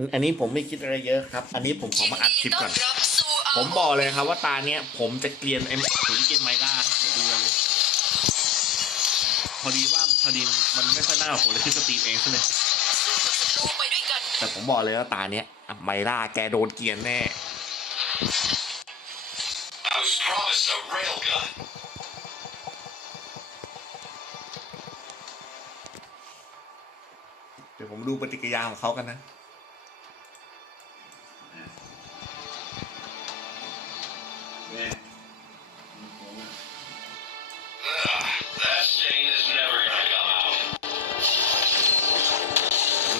อันอันนี้ผมไม่คิดอะไรเยอะครับ อันนี้ผมขอมาอัดคลิปก่อน ผมบอกเลยครับว่าตาเนี้ยผมจะเกลียนไอ้ผมเกลียนไมล่าเดี๋ยวดูเลยพอดีว่าพอดีมันไม่ค่อยน่าผมเลยขึ้นสตรีมเองซะเลยดูไปด้วยกันแต่ผมบอกเลยว่าตาเนี้ยอะไมล่าแกโดนเกลียนแน่ I was promised a railgun. เดี๋ยวผมดูปฏิกิริยาของเขากันนะ ดี๋ยว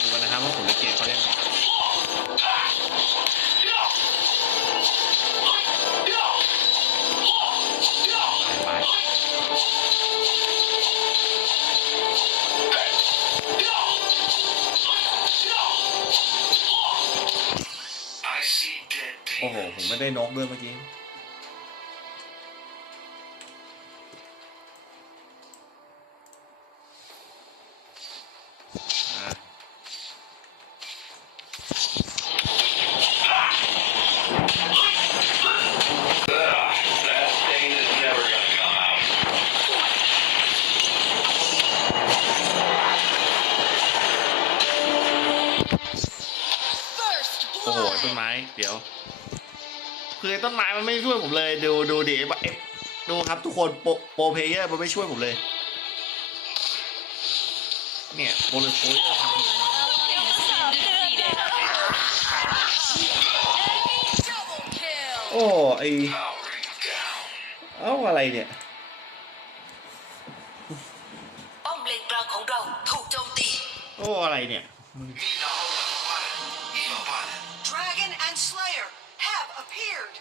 ดูกันนะครับว่าผมจะเกลียนเขายังไงไป I see dead โอ้โห peanuts. ผมไม่ได้นกด้วยเมื่อกี้ อ้โหต้นไม้ เดี๋ยว คือไอ้ต้นไม้มันไม่ช่วยผมเลย ดูดูดิไอ้ไอ้ดูครับทุกคนโปรโปรเพลเยอร์มันไม่ช่วยผมเลย เนี่ยโปรเลยโปรเยอร์ทำให้ผมอะโอ้ไอ Powering down. เอ้าอะไรเนี่ย ป้อมเลนกลางของเราถูกโจมตี โอ้อะไรเนี่ย appeared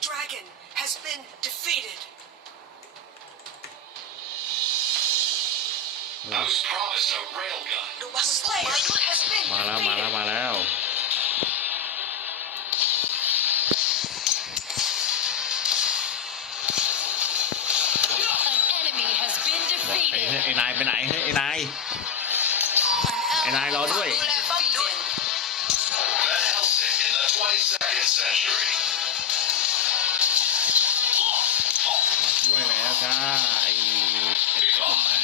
Dragon has been defeated I was promised a railgun. ระวัง Slayer has been มาแล้วมาแล้วมาแล้ว An enemy has been บอกไอ้ defeated. เฮ้ยไอ้นายไปไหนเฮ้ยไอ้นาย ไอ้นายรอด้วย ช่วยแล้วจ้าไอ้ไอ้ต้นไม้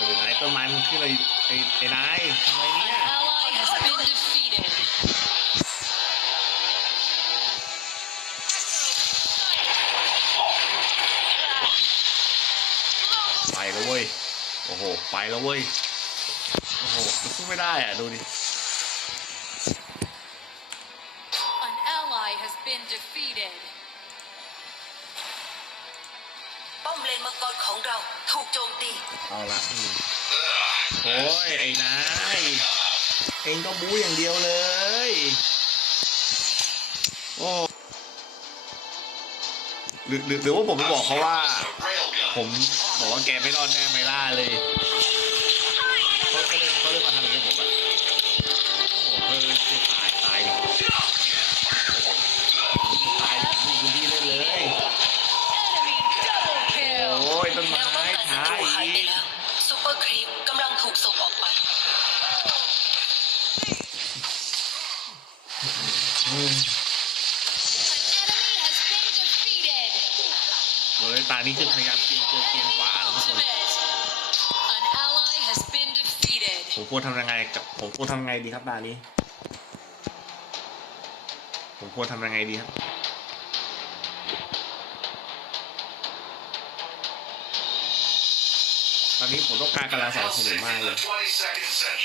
คือไม้ต้นไม้มันขึ้อะไร ไอ้ไอ้นายทำไมเนี่ย Ally has been defeated. ไปแล้วเว้ย โอ้โห ไปแล้วเว้ย โอ้โหมันสู้ไม่ได้อะ ดูดิ An ally has been defeated. ป้อมเลนมังกรของเราถูกโจมตี เอาละอืม Ugh, โอ้ยไอ้นายเองก็บู๊อย่างเดียวเลย โอ้หรือหรือหรือว่าผมไปบอกเขาว่า ผมบอกว่าแกไม่รอดแน่ไม่ล่าเลยเขาเลยเขาเลยมาทำอย่างนี้ผมอะ โอ้ยตานี่คือพยายามเกียงเกินเกียงกว่าแล้วทุกคน Ultimate. An ally has been defeated. ผมควรทำยังไงกับผมควรทำยังไงดีครับตานี้ ผมควรทำยังไงดีครับตอนนี้ผมต้องการกำลังสนับสนุน Helsing มาก in เล the ย 22nd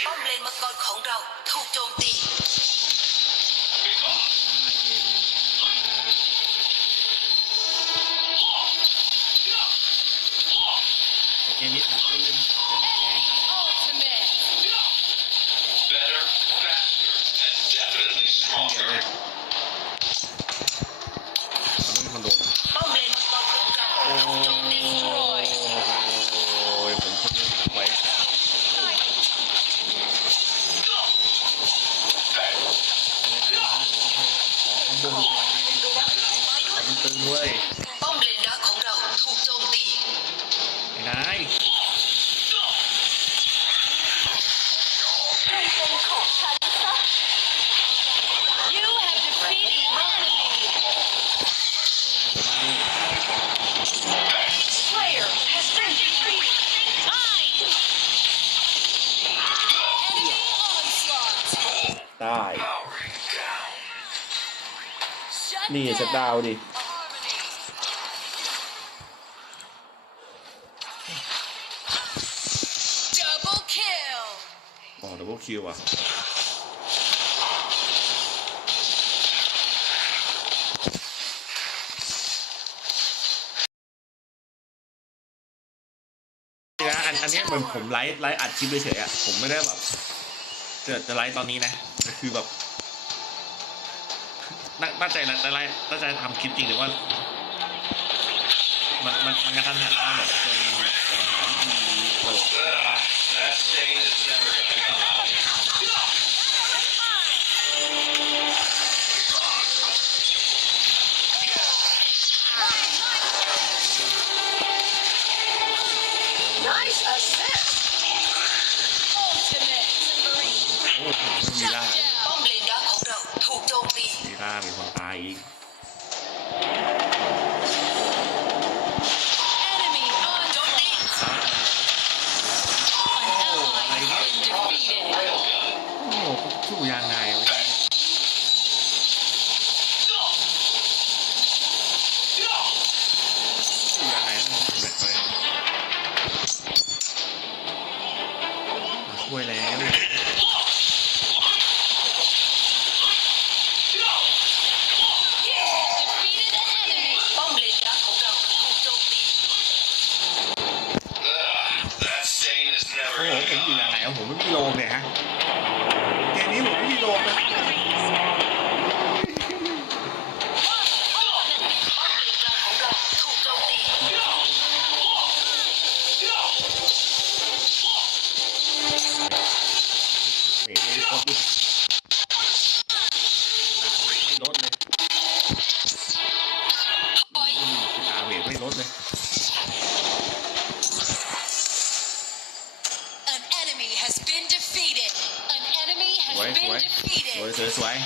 ป้อม century. เลนมังกรของเรา บนเอาตึงๆเว้ยป้อมเลนดักของเราถูกโจมตีไอ้นาย You have defeated นี่ down. ชัดดาวน์ดิ Harmony. Double kill. อ๋อดับเบิลคิวอะนี่นะอันอันเนี้ยเหมือนผมไลฟ์ไลฟ์อัดคลิปเฉยๆอะผมไม่ได้แบบจะจะไลฟ์ตอนนี้นะก็คือแบบ ตั้งตั้งใจนะไลฟ์ตั้งใจทำคลิปจริงหรือว่า มันมันมันกระทันหันมากแบบจนแบบหาวิธีเปิด That stain is never gonna come out. โอ้โหไม่มีล่ ฆ่ามีคนตายอีก defeated. สวยสวย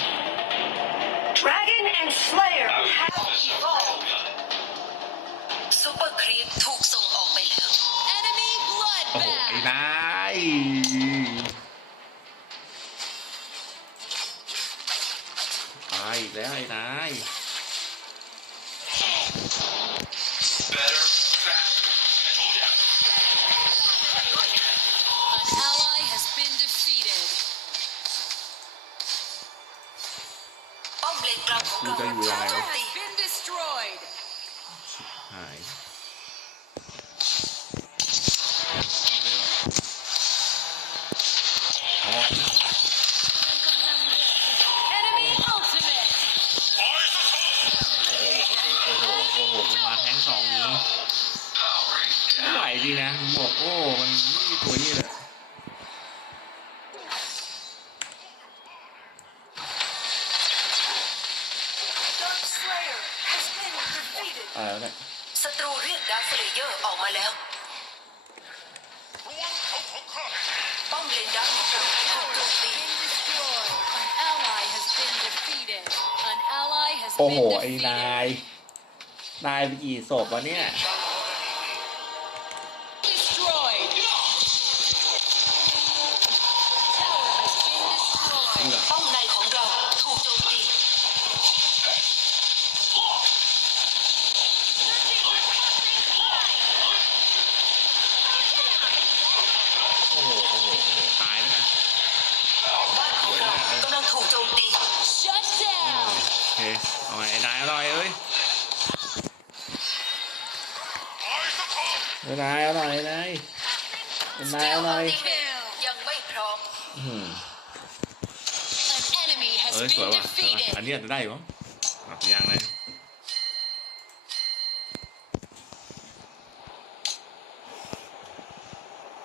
Dragon and Slayer have evolved ซูเปอร์ครีปถูกส่งออกไปแล้ว Enemy โอ้โหไอ้ bloodbath. นายตายอีกแล้วไอ้นาย กูจะอยู่ยังไงวะถูกโจมตี Been destroyed. หายโอ้โหมาแทงสองนี้ไม่ดีนะบอกโอ้ มันไม่มีตัวนี้เลย Dark Slayer has been defeated อะไรวะเนี่ย ศัตรูเรียกดาร์คเลเยอร์ออกมาแล้ว ป้อมเลนดักของเราถูกโจมตี Been destroyed. An ally has been defeated. An ally has โอ้โห ไอ้นาย นายไปกี่ศพวะเนี่ย นายอร่อยไอ้นายไอ้นายอร่อย Kill. ยังไม่พร้อมอื้อหือ An enemy has เอ้ยสวย been ว่ะสวยว่ะ defeated. อันนี้อาจจะได้อยู่มั้งอะยังเลย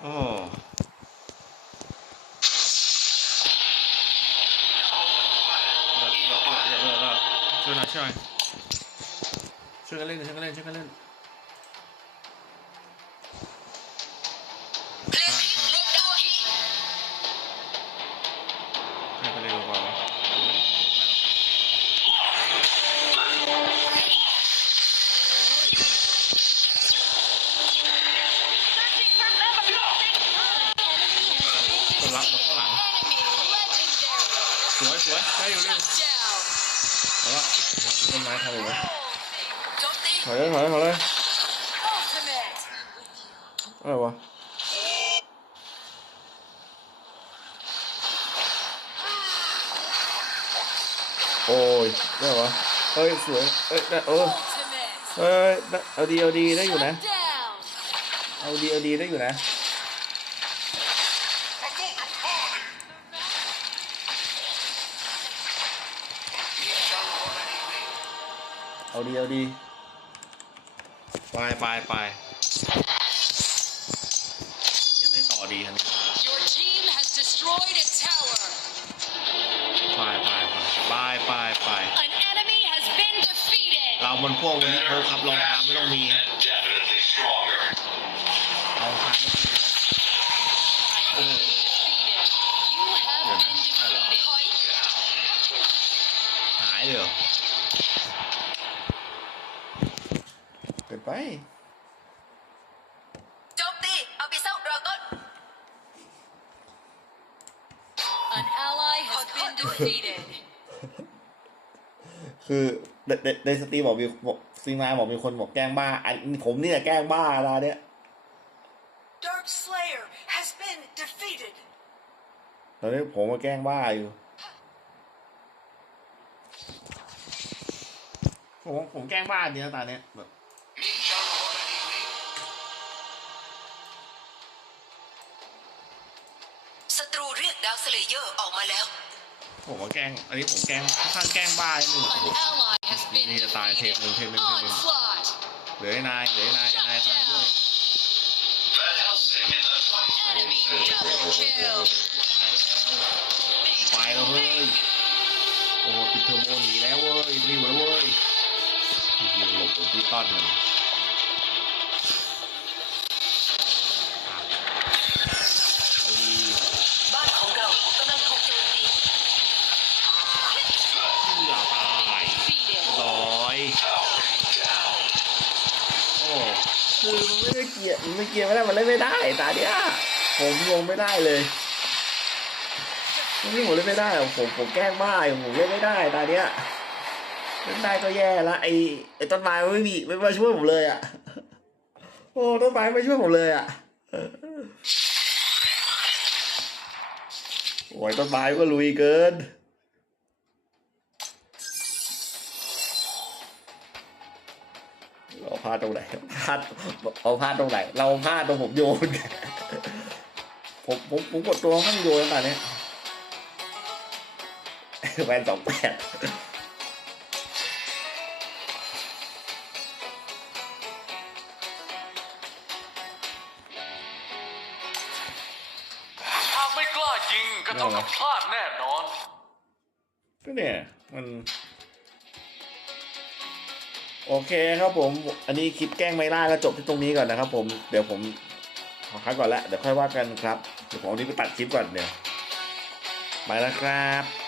โอ้เลิศเลิศเลิศเลิศเลิศช่วยหน่อยช่วยหน่อยช่วยกันเล่นช่วยกันเล่นช่วยกันเล่น สวยสวยได้อยู่เร็ว Shut down. แต่ว่าต้นไม้ทำอยู่ไหมโจมตีถอยเลยถอยเลยถอยเลย Ultimate. อะไรวะโอ้ยได้เหรอวะเฮ้ยสวยเอ้ยได้เออ Ultimate. เฮ้ยได้เอาดีเอาดีได้อยู่นะ Shut down. เอาดีเอาดีได้อยู่นะ เอาดีเอาดี ไปไปไปยังไงต่อดีครับ Your team has destroyed a tower. ไปไปไปไปไปไป An enemy has been defeated. เรามันพวกวันนี้โคครับรองเท้าไม่ต้องมี And definitely โจมตีเอาไปเศร้าดราก้อน An ally has been defeated. คือในในในสตรีมบอกมีบอกซีมาบอกมีคนบอกแกล้งบ้าอันผมนี่แหละแกล้งบ้าอะไรเนี่ย Dark Slayer has been defeated ตอนนี้ผมมาแกล้งบ้าอยู่ ผมผมแกล้งบ้าเนี้ยตาเนี้ยแบบ ดาวสเลเยอร์ออกมาแล้ว ผมมาแกล้ง อันนี้ผมแกล้งค่อนข้างแกล้งบ้านิดนึง An ally has been Need to die, take defeated. him, take him, take him. Onslaught. เหลือไอ้นายเหลือไอ้นายไอ้นายตายด้วย Van Helsing in the Enemy double kill. ไปแล้วเฮ้ย โอ้โหปิดเทอร์โบหนีแล้วเว้ยรีบแล้วเว้ยโอ้โหหลบตรงที่ต้อนมัน คือมันไม่ได้เกียร์มันไม่เกียร์ไม่ได้มันเล่นไม่ได้ตาเนี้ยผมลงไม่ได้เลยนี่ผมเล่นไม่ได้ผมผมแกล้งบ้าผมเล่นไม่ได้ตาเนี้ยเล่นได้ก็แย่ละไอไอต้นไม้มันไม่มีไม่มาช่วยผมเลยอะโอ้ต้นไม้ไม่ช่วยผมเลยอะโอ้ยต้นไม้ก็ลุยเกิน เราพลาดตรงไหนพลาดเอาพลาดตรงไหน เราพลาดตรงผมโยน ผมผมผมกดตัวข้างโยนตั้งแต่เนี้ยแวนสองแปดหากไม่กล้ายิงก็ต้องพลาดแน่นอน ก็เนี่ย มัน โอเคครับผม อันนี้คลิปแกล้งไม่ล่าก็จบที่ตรงนี้ก่อนนะครับ ผม เดี๋ยวผมขอพักก่อนละ เดี๋ยวค่อยว่ากันครับ เดี๋ยวผมเอานี้ไปตัดคลิปก่อนเดี๋ยวไปแล้วครับ